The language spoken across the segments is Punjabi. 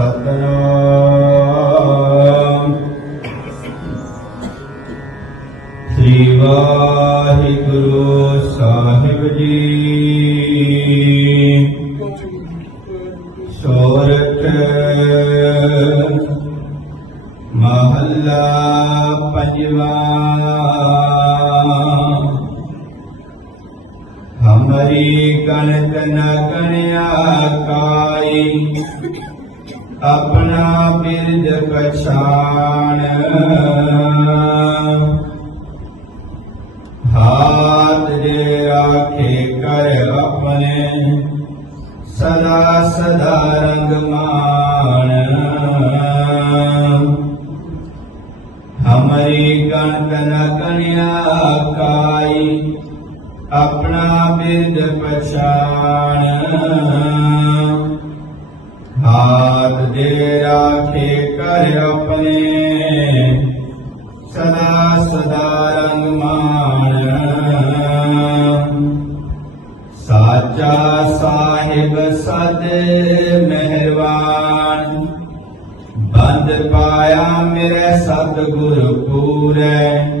ਸਤਨਾਮ। ਸ੍ਰੀ ਵਾਹਿਗੁਰੂ ਸਾਹਿਬ ਜੀ। ਸੋਰਠ ਮਹੱਲਾ ਪੰਜਵਾ। ਹਮਰੀ ਗਣਤ ਨ ਗਣਿਆ ਕਾਈ। ਆਪਣਾ ਬਿਰਦ ਪਛਾਣ। ਹਾਥ ਦੇ ਆਖੇ ਕਰ ਆਪਣੇ, ਸਦਾ ਸਦਾ ਰੰਗ ਮਾਣ। ਹਮਰੀ ਗਣਤ ਨ ਗਣਿਆ ਕਾਈ, ਆਪਣਾ ਬਿਰਦ ਪਛਾਣ। हाथ दे राखे कर अपने। सदा सदा रंग मान साचा साहिब सद मेहरबान। बंद पाया मेरे सतगुरु पूरे।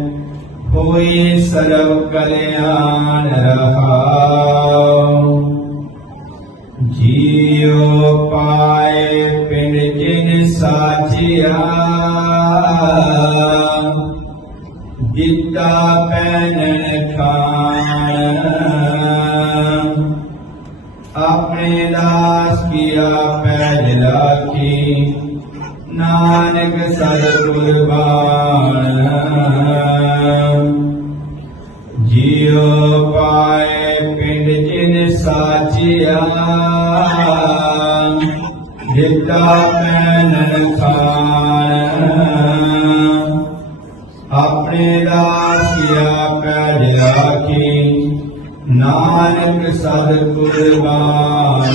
हुई सर्व कल्याण रहा। जियो पा साथिया दिता पैनन खान। अपने दास किया पहला की नानक सर कुर्बान। जियो पाए पिंड जिन साचिया ਦਿੱਤਾ ਪੈਨਨ ਖਾਨ ਆਪਣੇ ਦਾਸ ਕੀਆ ਪੈਜ ਲਾਖੀ ਨਾਨਕ ਸਦ ਕੁਰਬਾਨ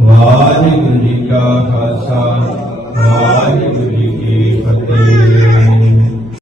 ਵਾਹਿਗੁਰੂ ਜੀ ਕਾ ਖਾਲਸਾ।